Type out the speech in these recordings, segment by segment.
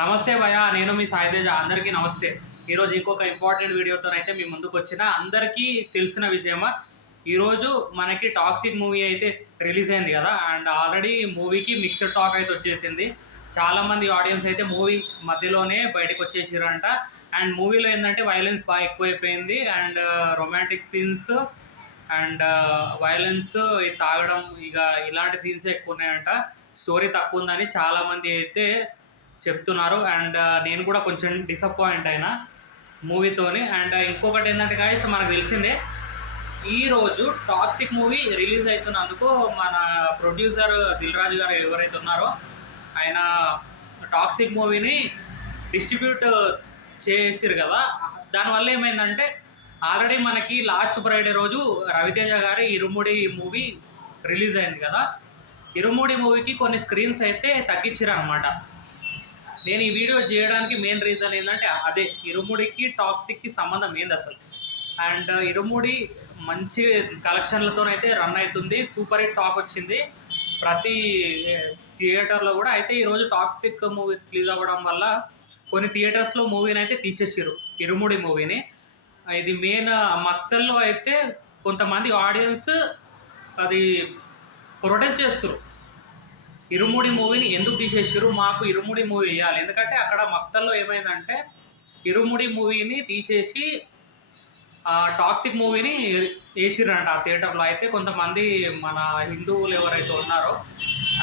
నమస్తే భయ, నేను మీ సాయితేజ. అందరికీ నమస్తే. ఈరోజు ఇంకొక ఇంపార్టెంట్ వీడియోతోనైతే మీ ముందుకు వచ్చిన. అందరికీ తెలిసిన విషయమా, ఈరోజు మనకి టాక్సిక్ మూవీ అయితే రిలీజ్ అయింది కదా. అండ్ ఆల్రెడీ మూవీకి మిక్స్డ్ టాక్ అయితే వచ్చేసింది. చాలామంది ఆడియన్స్ అయితే మూవీ మధ్యలోనే బయటకు వచ్చేసారంట. అండ్ మూవీలో ఏంటంటే వైలెన్స్ బాగా ఎక్కువైపోయింది. And romantic scenes and violence, తాగడం, ఇక ఇలాంటి సీన్స్ ఎక్కువ ఉన్నాయంట. స్టోరీ తక్కువ ఉందని చాలామంది అయితే చెప్తున్నారు. అండ్ నేను కూడా కొంచెం డిసప్పాయింట్ అయినా మూవీతోని. అండ్ ఇంకొకటి ఏంటంటే గాయస్, మనకు తెలిసిందే ఈరోజు టాక్సిక్ మూవీ రిలీజ్ అవుతున్నందుకు మన ప్రొడ్యూసర్ దిల్ రాజు గారు ఎవరైతే ఉన్నారో ఆయన టాక్సిక్ మూవీని డిస్ట్రిబ్యూట్ చేసారు కదా. దానివల్ల ఏమైందంటే ఆల్రెడీ మనకి లాస్ట్ ఫ్రైడే రోజు రవితేజ గారి ఇరుముడి మూవీ రిలీజ్ అయింది కదా. ఇరుముడి మూవీకి కొన్ని స్క్రీన్స్ అయితే తగ్గించారు అనమాట. నేను ఈ వీడియో చేయడానికి మెయిన్ రీజన్ ఏంటంటే అదే, ఇరుముడికి టాక్సిక్కి సంబంధం ఏంది అసలు. అండ్ ఇరుముడి మంచి కలెక్షన్లతోనైతే రన్ అవుతుంది, సూపర్ హిట్ టాక్ వచ్చింది ప్రతి థియేటర్లో కూడా. అయితే ఈరోజు టాక్సిక్ మూవీ రిలీజ్ అవ్వడం వల్ల కొన్ని థియేటర్స్లో మూవీని అయితే తీసేసారు, ఇరుముడి మూవీని. ఇది మెయిన్ మక్తల్లో అయితే కొంతమంది ఆడియన్స్ అది ప్రొటెస్ట్ చేస్తారు, ఇరుముడి మూవీని ఎందుకు తీసేసారు, మాకు ఇరుముడి మూవీ వేయాలి. ఎందుకంటే అక్కడ మక్తల్లో ఏమైందంటే ఇరుముడి మూవీని తీసేసి టాక్సిక్ మూవీని వేసిరంట ఆ థియేటర్లో. అయితే కొంతమంది మన హిందువులు ఎవరైతే ఉన్నారో,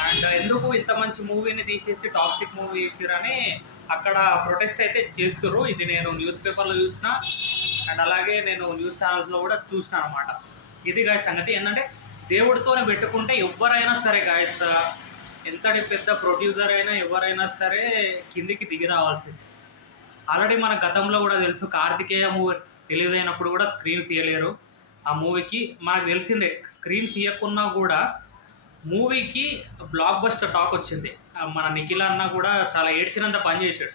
అండ్ ఎందుకు ఇంత మంచి మూవీని తీసేసి టాక్సిక్ మూవీ వేసిరని అక్కడ ప్రొటెస్ట్ అయితే చేస్తుర్రు. ఇది నేను న్యూస్ పేపర్లో చూసిన, అండ్ అలాగే నేను న్యూస్ ఛానల్స్లో కూడా చూసిన అనమాట. ఇది గాయస్ సంగతి. ఏంటంటే దేవుడితోనే పెట్టుకుంటే ఎవరైనా సరే గాయస్, ఎంతటి పెద్ద ప్రొడ్యూసర్ అయినా ఎవరైనా సరే కిందికి దిగి రావాల్సింది. ఆల్రెడీ మన గతంలో కూడా తెలుసు, కార్తికేయ మూవీ రిలీజ్ అయినప్పుడు కూడా స్క్రీన్స్ ఇవ్వలేరు ఆ మూవీకి. మనకు తెలిసిందే, స్క్రీన్స్ ఇవ్వకున్నా కూడా మూవీకి బ్లాక్ బస్టర్ టాక్ వచ్చింది. మన నిఖిల్ అన్న కూడా చాలా ఏడ్చినంత పని చేశాడు.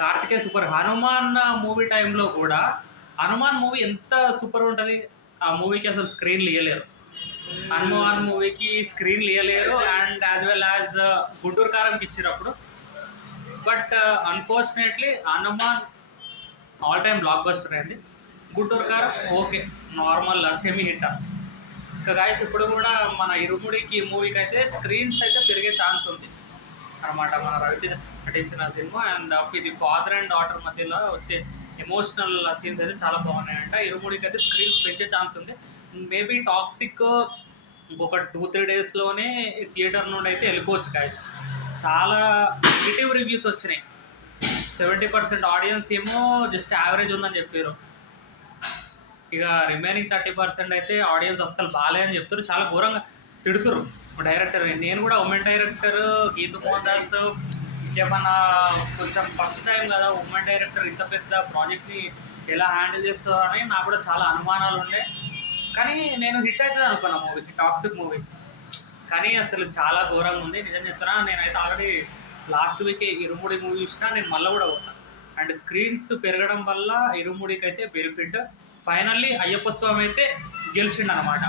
కార్తికేయ సూపర్. హనుమాన్ మూవీ టైంలో కూడా హనుమాన్ మూవీ ఎంత సూపర్ ఉంటుంది, ఆ మూవీకి అసలు స్క్రీన్లు ఇవ్వలేరు. హనుమాన్ మూవీకి స్క్రీన్లు ఇవ్వలేరు. And as well as Guntur కారంకి ఇచ్చినప్పుడు. But unfortunately Hanuman all time blockbuster అయింది. Guntur Kaaram okay, normal semi hit. ఇంకా గాయస్ ఇప్పుడు కూడా మన ఇరుముడికి మూవీకి అయితే స్క్రీన్స్ అయితే పెరిగే ఛాన్స్ ఉంది అనమాట. మన రవితేజ నటించిన సినిమా. అండ్ ఇది ఫాదర్ అండ్ డాటర్ మధ్యలో వచ్చే ఎమోషనల్ సీన్స్ అయితే చాలా బాగున్నాయంట. ఇరుముడికి అయితే స్క్రీన్స్ పెంచే ఛాన్స్ ఉంది. మేబీ టాక్సిక్ ఇంకొక 2-3 డేస్లోనే థియేటర్ నుండి అయితే వెళ్ళిపోవచ్చు గాయస్. చాలా నెగిటివ్ రివ్యూస్ వచ్చినాయి. 70% ఆడియన్స్ ఏమో జస్ట్ యావరేజ్ ఉందని చెప్పారు. ఇక రిమైనింగ్ 30% అయితే ఆడియన్స్ అస్సలు బాగాలేదని చెప్తారు, చాలా ఘోరంగా తిడుతురు డైరెక్టర్. నేను కూడా ఉమెన్ డైరెక్టర్ గీతూ మోహన్ దాస్ ఏమన్నా కొంచెం ఫస్ట్ టైం కదా ఉమెన్ డైరెక్టర్ ఇంత పెద్ద ప్రాజెక్ట్ని ఎలా హ్యాండిల్ చేస్తారని నాకు కూడా చాలా అనుమానాలు ఉండే. కానీ నేను హిట్ అవుతుంది అనుకున్నా మూవీకి, టాక్సిక్ మూవీ. కానీ అసలు చాలా ఘోరంగా ఉంది. నిజం చెప్తున్నా, నేనైతే ఆల్రెడీ లాస్ట్ వీకే ఇరుముడి మూవీ చూసినా, నేను మళ్ళీ కూడా పోతాను. అండ్ స్క్రీన్స్ పెరగడం వల్ల ఇరుముడికి అయితే బెనిఫిట్. ఫైనల్లీ అయ్యప్ప స్వామి అయితే గెలిచిండు అనమాట.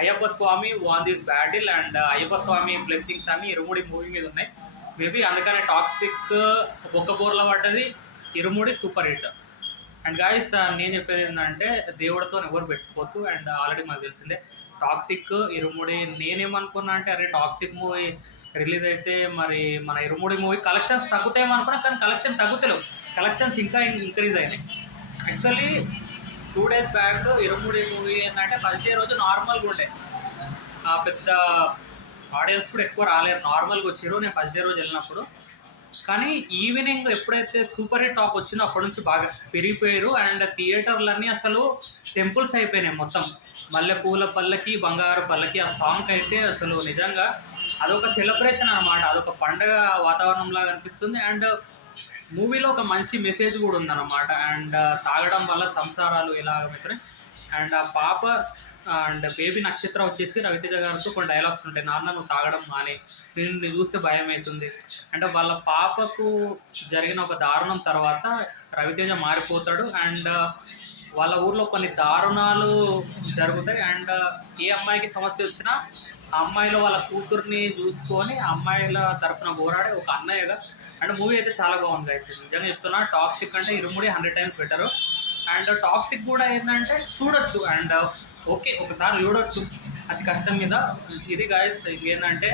Ayyappa Swamy won this battle. And Ayyappa Swamy blessings అన్ని ఇరుముడి మూవీ మీద ఉన్నాయి. మేబీ అందుకనే టాక్సిక్ ఒక్క బోర్లో పడ్డది, ఇరుముడి సూపర్ హిట్. అండ్ గాయస్ నేను చెప్పేది ఏంటంటే దేవుడితో ఎవరు పెట్టుకోవద్దు. అండ్ ఆల్రెడీ మనకు తెలిసిందే టాక్సిక్ ఇరుముడి. నేనేమనుకున్నా అంటే అరే టాక్సిక్ మూవీ రిలీజ్ అయితే మరి మన ఇరుముడి మూవీ కలెక్షన్స్ తగ్గుతాయేమో అనుకున్నా, కానీ కలెక్షన్ తగ్గుతలేవు, కలెక్షన్స్ ఇంకా ఇంక్రీజ్ అయినాయి. యాక్చువల్లీ 2 days బ్యాక్ ఇరుముడి మూవీ ఏంటంటే ఫస్ట్ డే రోజు నార్మల్గా ఉండే, పెద్ద ఆడియన్స్ కూడా ఎక్కువ రాలేరు, నార్మల్గా వచ్చారు నేను ఫస్ట్ డే రోజు వెళ్ళినప్పుడు. కానీ ఈవినింగ్ ఎప్పుడైతే సూపర్ హిట్ టాక్ వచ్చిందో అప్పటి నుంచి బాగా పెరిగిపోయారు. అండ్ థియేటర్లన్నీ అసలు టెంపుల్స్ అయిపోయినాయి మొత్తం. మల్లెపూల పల్లకి బంగారు పల్లకి ఆ సాంగ్ అయితే అసలు నిజంగా అదొక సెలబ్రేషన్ అనమాట, అదొక పండగ వాతావరణంలాగా అనిపిస్తుంది. అండ్ మూవీలో ఒక మంచి మెసేజ్ కూడా ఉందన్నమాట. అండ్ తాగడం వల్ల సంసారాలు ఎలాగైతే. అండ్ ఆ పాప అండ్ బేబీ నక్షత్రం వచ్చేసి రవితేజ గారితో కొన్ని డైలాగ్స్ ఉంటాయి. నాన్న నువ్వు తాగడం మానే, నేను చూస్తే భయం అవుతుంది. అంటే వాళ్ళ పాపకు జరిగిన ఒక దారుణం తర్వాత రవితేజ మారిపోతాడు. అండ్ వాళ్ళ ఊర్లో కొన్ని దారుణాలు జరుగుతాయి. అండ్ ఏ అమ్మాయికి సమస్య వచ్చినా ఆ అమ్మాయిలో వాళ్ళ కూతుర్ని చూసుకొని ఆ అమ్మాయిల తరపున పోరాడే ఒక అన్నయ్యగా. అండ్ మూవీ అయితే చాలా బాగుంది అయితే నిజంగా చెప్తున్నా. టాక్సిక్ అంటే ఇరుముడి 100 టైమ్స్ బెటరు. అండ్ టాక్సిక్ కూడా ఏంటంటే చూడొచ్చు. అండ్ ఓకే ఒకసారి చూడొచ్చు అతి కష్టం మీద. ఇది గాయస్ ఏంటంటే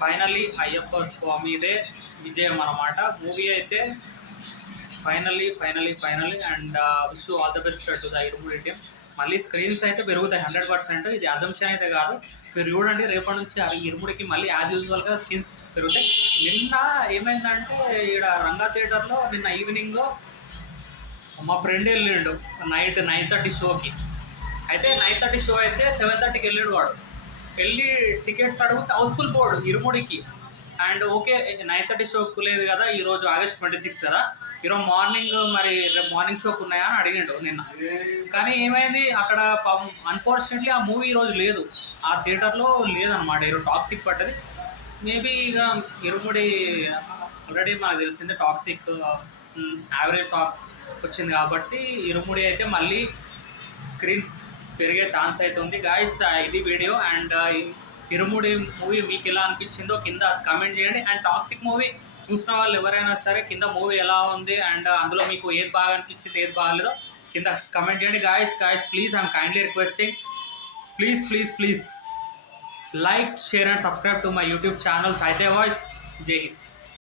ఫైనల్లీ అయ్యప్ప స్వామిదే విజయం అన్నమాట. మూవీ అయితే finally and wish all the best to the irumudi team. మళ్ళీ స్క్రీన్స్ అయితే పెరుగుతాయి 100%. ఇది అజంప్షన్ అయితే కాదు. మీరు చూడండి రేపటి నుంచి అది ఇరుముడికి మళ్ళీ యాజ్ యూజువల్గా స్క్రీన్స్ పెరుగుతాయి. నిన్న ఏమైందంటే ఇక్కడ రంగా థియేటర్లో నిన్న ఈవినింగ్లో మా ఫ్రెండ్ వెళ్ళిండు నైట్ 9:30 షోకి. అయితే 9:30 షో అయితే 7:30కి వెళ్ళాడు వాడు. వెళ్ళి టికెట్స్ అడిగితే హౌస్ఫుల్ పోడు ఇరుముడికి. అండ్ ఓకే 9:30 షోకు లేదు కదా, ఈరోజు August 26 కదా, ఈరోజు మార్నింగ్ మరి రేపు మార్నింగ్ షోకి ఉన్నాయా అని అడిగిండు నిన్న. కానీ ఏమైంది అక్కడ పాపం అన్ఫార్చునేట్లీ ఆ మూవీ ఈరోజు లేదు, ఆ థియేటర్లో లేదనమాట. ఈరోజు టాక్సిక్ పడ్డది. మేబీ ఇక ఇరుముడి ఆల్రెడీ మనకు తెలిసిందే టాక్సిక్ యావరేజ్ టాక్ వచ్చింది కాబట్టి ఇరుముడి అయితే మళ్ళీ స్క్రీన్స్ పెరిగే ఛాన్స్ అయితే ఉంది గాయస్. ఇది వీడియో. అండ్ ఇరుముడి మూవీ మీకు ఎలా అనిపించిందో కింద కామెంట్ చేయండి. అండ్ టాక్సిక్ మూవీ చూసిన వాళ్ళు ఎవరైనా సరే కింద మూవీ ఎలా ఉంది అండ్ అందులో మీకు ఏది బాగా అనిపించింది ఏది బాగాలేదో కింద కామెంట్ చేయండి. Guys please I'm kindly requesting, please like, share and subscribe to my YouTube channel Saithe voice. Jai Hind.